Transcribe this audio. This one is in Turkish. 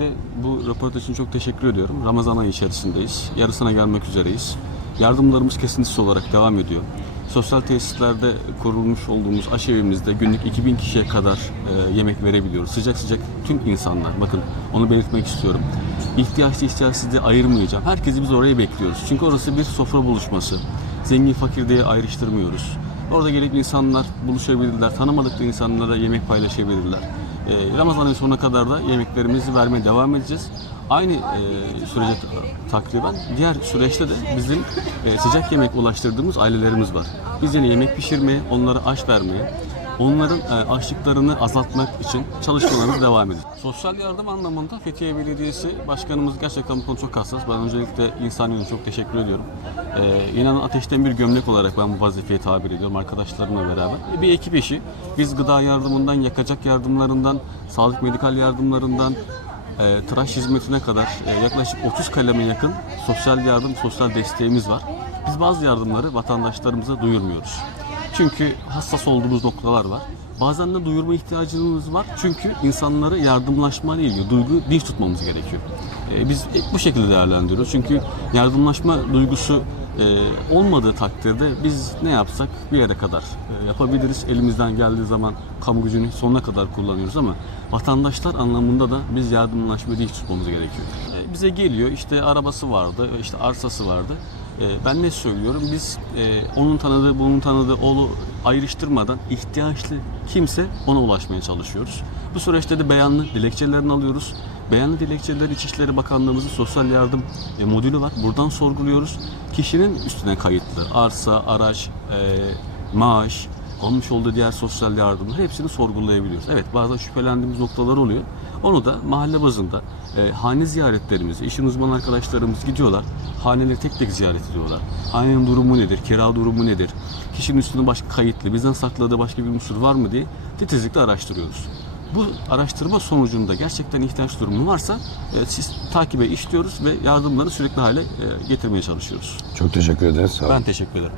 Öncelikle bu röportaj için çok teşekkür ediyorum. Ramazan ayı içerisindeyiz. Yarısına gelmek üzereyiz. Yardımlarımız kesintisiz olarak devam ediyor. Sosyal tesislerde kurulmuş olduğumuz aşevimizde günlük 2000 kişiye kadar e, yemek verebiliyoruz. Sıcak sıcak tüm insanlar, bakın onu belirtmek istiyorum. İhtiyaçlı ihtiyaçsız diye ayırmayacağım. Herkesi biz oraya bekliyoruz. Çünkü orası bir sofra buluşması. Zengin fakir diye ayrıştırmıyoruz. Orada gelip insanlar buluşabilirler, tanımadıkları insanlara yemek paylaşabilirler. Ee, Ramazan ayı sonuna kadar da yemeklerimizi vermeye devam edeceğiz. Aynı e, sürece takriben diğer süreçte de bizim e, sıcak yemek ulaştırdığımız ailelerimiz var. Biz yine yemek pişirmeye, onlara aş vermeye, onların e, açlıklarını azaltmak için çalışmalarımız devam ediyor. Sosyal yardım anlamında Fethiye Belediyesi Başkanımız gerçekten bu konu çok hassas. Ben öncelikle insan yönü çok teşekkür ediyorum. Ee, inanın ateşten bir gömlek olarak ben bu vazifeyi tabir ediyorum arkadaşlarımla beraber. Bir ekip işi. Biz gıda yardımından, yakacak yardımlarından, sağlık medikal yardımlarından, e, tıraş hizmetine kadar e, yaklaşık 30 kaleme yakın sosyal yardım, sosyal desteğimiz var. Biz bazı yardımları vatandaşlarımıza duyurmuyoruz. Çünkü hassas olduğumuz noktalar var. Bazen de duyurma ihtiyacımız var. Çünkü insanlara yardımlaşma ile ilgili duygu dinç tutmamız gerekiyor. Ee, biz bu şekilde değerlendiriyoruz. Çünkü yardımlaşma duygusu e, olmadığı takdirde biz ne yapsak bir yere kadar e, yapabiliriz. Elimizden geldiği zaman kamu gücünü sonuna kadar kullanıyoruz ama vatandaşlar anlamında da biz yardımlaşmayı dinç tutmamız gerekiyor. E, bize geliyor işte arabası vardı, işte arsası vardı. E, ben ne söylüyorum? Biz e, onun tanıdığı, bunun tanıdığı, onu ayrıştırmadan ihtiyaçlı kimse ona ulaşmaya çalışıyoruz. Bu süreçte de beyanlı dilekçelerini alıyoruz. Beyanlı dilekçeler İçişleri Bakanlığımızın sosyal yardım e, modülü var. Buradan sorguluyoruz. Kişinin üstüne kayıtlı arsa, araç, e, maaş, almış olduğu diğer sosyal yardımlar hepsini sorgulayabiliyoruz. Evet bazen şüphelendiğimiz noktalar oluyor. Onu da mahalle bazında e, hane ziyaretlerimizi, işin uzman arkadaşlarımız gidiyorlar. Haneleri tek tek ziyaret ediyorlar. Hanenin durumu nedir, kira durumu nedir, kişinin üstünde başka kayıtlı, bizden sakladığı başka bir unsur var mı diye titizlikle araştırıyoruz. Bu araştırma sonucunda gerçekten ihtiyaç durumu varsa e, siz takibe işliyoruz ve yardımları sürekli hale e, getirmeye çalışıyoruz. Çok teşekkür ederiz. Sağ olun. Ben teşekkür ederim.